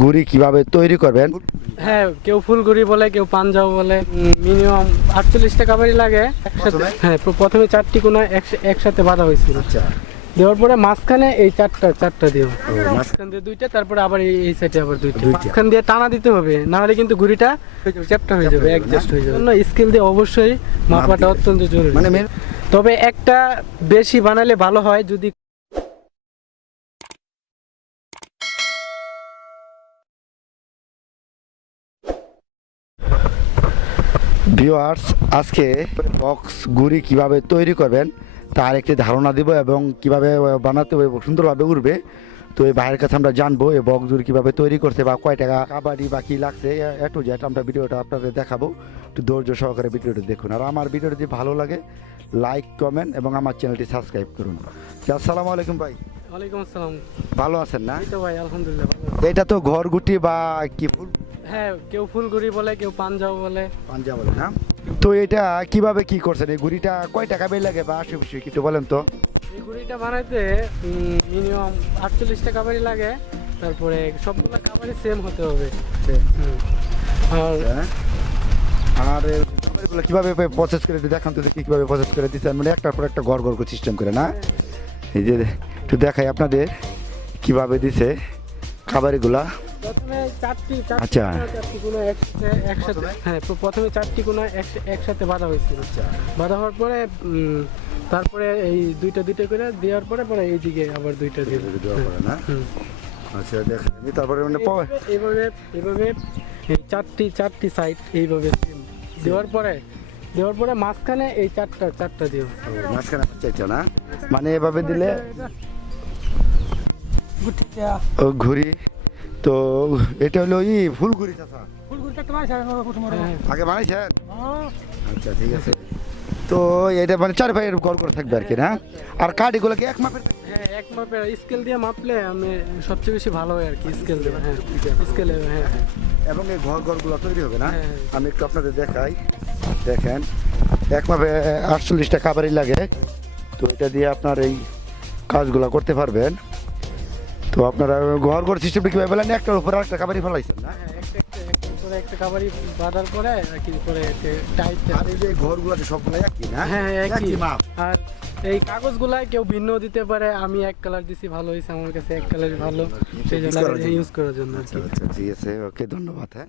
গুড়ি কিভাবে তৈরি করবেন? হ্যাঁ, কেউ ফুলগুড়ি বলে, কেউ পাঞ্জাও বলে। মিনিমাম 48টা কাবাডি লাগে একসাথে। হ্যাঁ, প্রথমে 4টি কোনা একসাথে বাঁধা হয়েছিল। আচ্ছা, দেওয়ার পরে মাঝখানে এই চারটা দিও, মাঝখান দিয়ে দুইটা, তারপরে আবার এই সাইডে আবার দুইটা। মাঝখান দিয়ে টানা দিতে হবে, না হলে কিন্তু ঘুড়িটা চ্যাপ্টা হয়ে যাবে, অ্যাডজাস্ট হয়ে যাবে। স্কেল দিয়ে অবশ্যই মাপাটা অত্যন্ত জরুরি। মানে তবে একটা বেশি বানালে ভালো হয় যদি। ভিউয়ার্স, আজকে বক্স গুড়ি কিভাবে তৈরি করবেন তার একটি ধারণা দিব এবং কিভাবে বানাতে হবে সুন্দরভাবে উঠবে। তো এই ভাইয়ের কাছে আমরা জানবো এই বক্স গুড়ি কিভাবে তৈরি করছে বা কয় টাকা কাবাডি বা কি লাগছে একটু যেটা আমরা ভিডিওটা আপনাদের দেখাবো। একটু ধৈর্য সহকারে ভিডিওটা দেখুন, আর আমার ভিডিওটা যদি ভালো লাগে লাইক কমেন্ট এবং আমার চ্যানেলটি সাবস্ক্রাইব করুন। আসসালামু আলাইকুম ভাই। ওয়ালাইকুম আসসালাম। ভালো আছেন না? এই তো ভাই, আলহামদুলিল্লাহ ভালো। এটা তো ঘর গুটি বা কি ফুল? হ্যাঁ, কেউ ফুলগুড়ি বলে, কেউ পাঞ্জাও বলে। পাঞ্জাব বলে না? তো এটা কিভাবে কি করছেন? এই গুড়িটা কয় টাকা বের লাগে বা আশি বিষয় একটু বলেন তো। এই ঘুড়িটা বানাইতে মিনিমাম 48টা কাবাডি লাগে। তারপরে সবগুলো কাবাডি সেম হতে হবে। আর আর কাবাডিগুলো কিভাবে প্রসেস করে দেখান তো দেখি কিভাবে প্রসেস করে দিচ্ছেন, মানে একটার পর একটা ঘর ঘর করে সিস্টেম করে না? এই যে একটু দেখাই আপনাদের কিভাবে দিছে কাবাডিগুলা। প্রথমে চারটি আচ্ছা। কোনা একসাথে, হ্যাঁ, প্রথমে 4টি কোনা একসাথে বাঁধা হয়েছিল। বাঁধা হওয়ার পরে তারপরে এই দুইটা করে দেওয়ার পরে এইদিকে আবার দুইটা দিয়ে না? আচ্ছা, দেখেন তারপরে মানে এইভাবে এই চারটি সাইড এইভাবে দেওয়ার পরে মাঝখানে এই চারটা দিও। মাঝখানে চাইছো না? মানে এভাবে দিলে ও ঘুরি। তো এটা হলো ফুল ঘুরি চাচা? আগে বানাইছেন? আচ্ছা, ঠিক আছে। তো এটা মানে 4 ভাইয়ের গড় করে থাকবে আর কি না? আর কাঠিগুলো কি এক মাপের? হ্যাঁ, এক মাপের। স্কেল দিয়ে মাপলে আমি সবচেয়ে বেশি ভালো হয় আর কি, স্কেল দিয়ে। হ্যাঁ, স্কেলে। হ্যাঁ, এবং এই ঘরগুলো তৈরি হবে না? হ্যাঁ। আমি একটু আপনাদের দেখাই। দেখেন, এক মাপে 48টা কাবারি লাগে। তো এটা দিয়ে আপনার এই কাজগুলো করতে পারবেন। তো আপনারা ঘর সিস্টেমটা কীভাবে বলেন? একটার উপর আরেকটা কাবারি ফেলাইছেন না? হ্যাঁ, একটা কাবাডি বাঁধার পরে আর কি করে টাইট। আর এই যে ঘরগুলো আছে সবগুলো একই না? হ্যাঁ, একই মাপ। আর এই কাগজগুলাই কেউ ভিন্ন দিতে পারে। আমি এক কালার দিছি, ভালো হয়েছে আমার কাছে। এক কালারই ভালো, সেই জন্য ইউজ করার জন্য আর কি। আচ্ছা, ঠিক আছে, ওকে, ধন্যবাদ। হ্যাঁ।